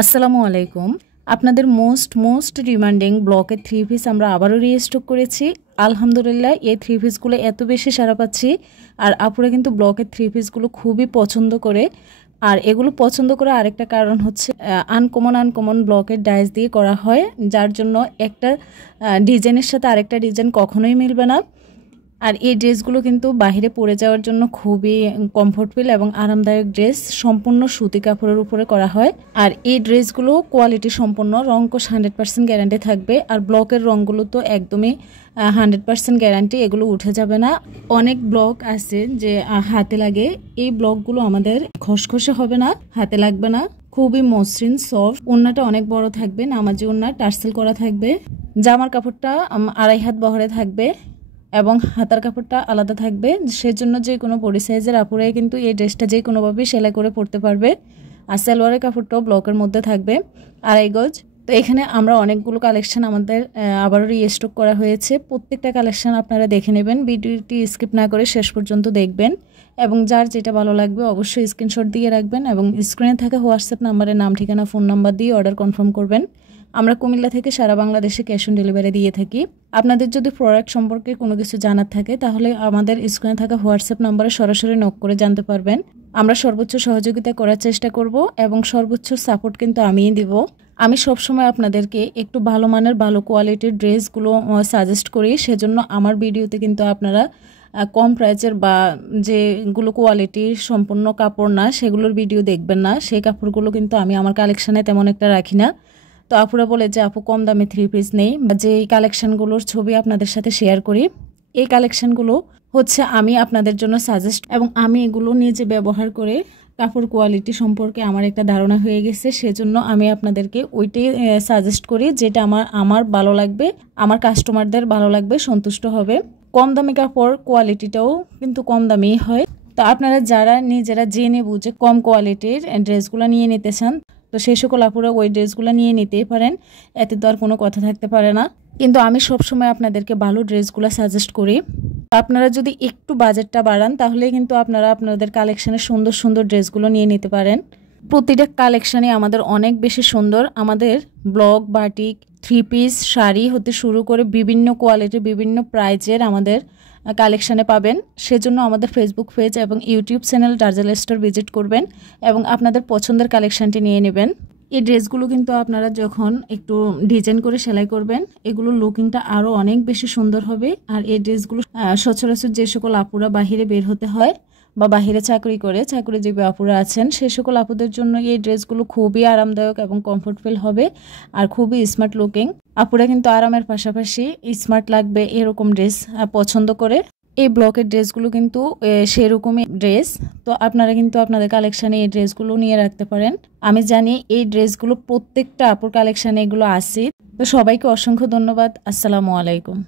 আসসালামু আলাইকুম। আপনাদের মোস্ট ডিমান্ডিং ব্লকের থ্রি পিস আমরা আবারও রিস্টক করেছি। আলহামদুলিল্লাহ, এই থ্রি পিসগুলো এত বেশি সাড়া পাচ্ছি, আর আপুরা কিন্তু ব্লকের থ্রি পিসগুলো খুবই পছন্দ করে। আর এগুলো পছন্দ করে আরেকটা কারণ হচ্ছে আনকমন ব্লকের ডাইস দিয়ে করা হয়, যার জন্য একটা ডিজাইনের সাথে আরেকটা ডিজাইন কখনোই মিলবে না। আর এই ড্রেসগুলো কিন্তু বাইরে পরে যাওয়ার জন্য খুবই কমফোর্টেবল এবং আরামদায়ক ড্রেস, সম্পূর্ণ সুতি কাপড়ের উপরে করা হয়। আর এই ড্রেসগুলো কোয়ালিটি সম্পন্ন, রঙকশ 100% গ্যারান্টি থাকবে। আর ব্লকের রঙগুলো তো একদমই 100% গ্যারান্টি, এগুলো উঠে যাবে না। অনেক ব্লক আছে যে হাতে লাগে, এই ব্লকগুলো আমাদের খসখসে হবে না, হাতে লাগবে না, খুবই মসৃণ সফট। ওড়নাটা অনেক বড় থাকবে, নামাজি ওড়না, টার্সেল করা থাকবে। জামার কাপড়টা 2.5 হাত বহরে থাকবে এবং হাতার কাপড়টা আলাদা থাকবে। সেজন্য যে কোনো বডি সাইজের আপুরাই কিন্তু এই ড্রেসটা যে কোনোভাবেই সেলাই করে পরতে পারবে। আর সালোয়ারের কাপড়টাও ব্লকের মধ্যে থাকবে 2.5 গজ। তো এখানে আমরা অনেকগুলো কালেকশন আমাদের আবারও রিস্টক করা হয়েছে। প্রত্যেকটা কালেকশন আপনারা দেখে নেবেন, ভিডিওটি স্কিপ না করে শেষ পর্যন্ত দেখবেন এবং যার যেটা ভালো লাগবে অবশ্যই স্ক্রিনশট দিয়ে রাখবেন এবং স্ক্রিনে থাকা হোয়াটসঅ্যাপ নাম্বারে নাম, ঠিকানা, ফোন নাম্বার দিয়ে অর্ডার কনফার্ম করবেন। আমরা কুমিল্লা থেকে সারা বাংলাদেশে ক্যাশ অন ডেলিভারি দিয়ে থাকি। আপনাদের যদি প্রোডাক্ট সম্পর্কে কোনো কিছু জানার থাকে তাহলে আমাদের স্ক্রিনে থাকা হোয়াটসঅ্যাপ নাম্বারে সরাসরি নক করে জানতে পারবেন। আমরা সর্বোচ্চ সহযোগিতা করার চেষ্টা করব এবং সর্বোচ্চ সাপোর্ট কিন্তু আমিই দিব। আমি সবসময় আপনাদেরকে একটু ভালো মানের ভালো কোয়ালিটির ড্রেসগুলো সাজেস্ট করি, সেজন্য আমার ভিডিওতে কিন্তু আপনারা কম প্রাইসের বা যেগুলো কোয়ালিটি সম্পূর্ণ কাপড় না সেগুলোর ভিডিও দেখবেন না। সেই কাপড়গুলো কিন্তু আমি আমার কালেকশানে তেমন একটা রাখি না। তো আপুরা বলে যে আপু কম দামে থ্রি পিস নেই, বা যে এই কালেকশানগুলোর ছবি আপনাদের সাথে শেয়ার করি, এই কালেকশানগুলো হচ্ছে আমি আপনাদের জন্য সাজেস্ট, এবং আমি এগুলো নিজে ব্যবহার করে কাপড় কোয়ালিটি সম্পর্কে আমার একটা ধারণা হয়ে গেছে। সেজন্য আমি আপনাদেরকে ওইটাই সাজেস্ট করি, যেটা আমার ভালো লাগবে, আমার কাস্টমারদের ভালো লাগবে, সন্তুষ্ট হবে। কম দামি কাপড় কোয়ালিটিটাও কিন্তু কম দামি হয়। তো আপনারা যারা নিজেরা জেনে বুঝে কম কোয়ালিটির ড্রেসগুলো নিয়ে নিতে চান, তো সেই সকল আপুরা ওই ড্রেসগুলো নিয়ে নিতেই পারেন, এতে তো আর কোনো কথা থাকতে পারে না। কিন্তু আমি সবসময় আপনাদেরকে ভালো ড্রেসগুলো সাজেস্ট করি। আপনারা যদি একটু বাজেটটা বাড়ান তাহলে কিন্তু আপনারা আপনাদের কালেকশানের সুন্দর ড্রেসগুলো নিয়ে নিতে পারেন। প্রতিটা কালেকশানই আমাদের অনেক বেশি সুন্দর। আমাদের block, batik, three piece, sari হতে শুরু করে বিভিন্ন কোয়ালিটির বিভিন্ন প্রাইজের আমাদের কালেকশানে পাবেন। সেজন্য আমাদের ফেসবুক পেজ এবং ইউটিউব চ্যানেল ডার্জেল স্টোর ভিজিট করবেন এবং আপনাদের পছন্দের কালেকশানটি নিয়ে নেবেন। এই ড্রেসগুলো কিন্তু আপনারা যখন একটু ডিজাইন করে সেলাই করবেন, এগুলোর লুকিংটা আরও অনেক বেশি সুন্দর হবে। আর এই ড্রেসগুলো সচরাচর যে সকল আপুরা বাহিরে বের হতে হয় বা বাহিরে চাকরিজীবী আপুরা আছেন, সে সকল আপুদের জন্য এই ড্রেসগুলো খুবই আরামদায়ক এবং কমফোর্টেবল হবে আর খুবই স্মার্ট লুকিং। আপুরা কিন্তু আরামের পাশাপাশি স্মার্ট লাগবে এরকম ড্রেস পছন্দ করে। এই ব্লকের ড্রেসগুলো কিন্তু সেরকমই ড্রেস। তো আপনারা কিন্তু আপনাদের কালেকশানে এই ড্রেসগুলো নিয়ে রাখতে পারেন। আমি জানি এই ড্রেসগুলো প্রত্যেকটা আপুর কালেকশানে এগুলো আছে। তো সবাইকে অসংখ্য ধন্যবাদ। আসসালামু আলাইকুম।